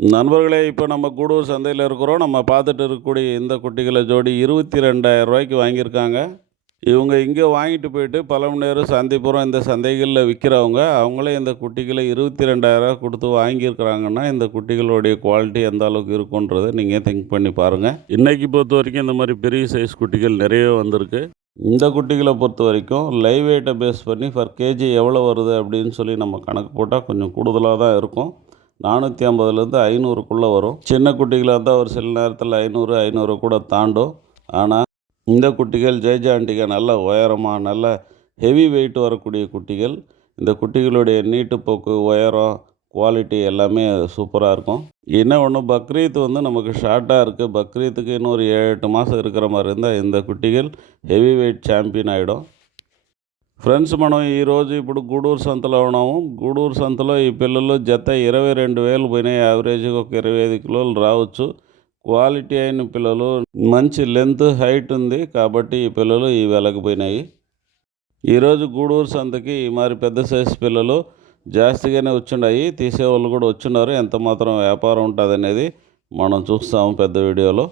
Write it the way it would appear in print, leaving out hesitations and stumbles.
நண்பர்களே, இப்போ நம்ம கூடூர் சந்தையில் இருக்கிறோம். நம்ம பார்த்துட்டு இருக்கக்கூடிய இந்த குட்டிகளை ஜோடி ரூ. 22,000 வாங்கியிருக்காங்க. இவங்க இங்கே வாங்கிட்டு போயிட்டு பழமநேரு, சந்திப்புரம் இந்த சந்தைகளில் விற்கிறவங்க, அவங்களே இந்த குட்டிகளை ரூ. 22,000 கொடுத்து வாங்கியிருக்கிறாங்கன்னா, இந்த குட்டிகளுடைய குவாலிட்டி எந்த அளவுக்கு இருக்குன்றதை நீங்கள் திங்க் பண்ணி பாருங்கள். இன்றைக்கி பொறுத்த வரைக்கும் இந்த மாதிரி பெரிய சைஸ் குட்டிகள் நிறைய வந்திருக்கு. இந்த குட்டிகளை பொறுத்த வரைக்கும் லைவ் வெயிட்டை பேஸ் பண்ணி பர் கேஜி எவ்வளோ வருது அப்படின்னு சொல்லி நம்ம கணக்கு போட்டால் கொஞ்சம் கூடுதலாக தான் இருக்கும். 450லேருந்து 500க்குள்ளே வரும். சின்ன குட்டிகளாக இருந்தால் ஒரு சில நேரத்தில் 500 கூட தாண்டும். ஆனால் இந்த குட்டிகள் ஜெய்ஜாண்டிகா நல்ல உயரமாக நல்ல ஹெவி வெயிட் வரக்கூடிய குட்டிகள். இந்த குட்டிகளுடைய நீட்டுப்போக்கு, உயரம், குவாலிட்டி எல்லாமே சூப்பராக இருக்கும். என்ன ஒன்று, பக்ரீத் நமக்கு ஷார்ட்டாக இருக்குது. பக்ரீத்துக்கு இன்னும் ஒரு 7-8 மாதம் இருக்கிற மாதிரி இருந்தால் இந்த కుట్టిగల్ హెవీ వెయిట్ ఛాంపియన్ అయ్యడం. ఫ్రెండ్స్, మనం ఈరోజు ఇప్పుడు గూడూరు సంతలో ఉన్నాము. గూడూరు సంతలో ఈ పిల్లలు జత 22,000 పోయినాయి. యావరేజ్గా ఒక 25 కిలోలు రావచ్చు. క్వాలిటీ అయిన పిల్లలు, మంచి లెంత్ హైట్ ఉంది కాబట్టి ఈ పిల్లలు ఈ వెలకు పోయినాయి. ఈరోజు గూడూరు సంతకి మరి పెద్ద సైజు పిల్లలు జాస్తిగానే వచ్చున్నాయి. తీసేవాళ్ళు కూడా వచ్చున్నారు. ఎంత మాత్రం వ్యాపారం ఉంటుంది అనేది మనం చూస్తాము పెద్ద వీడియోలో.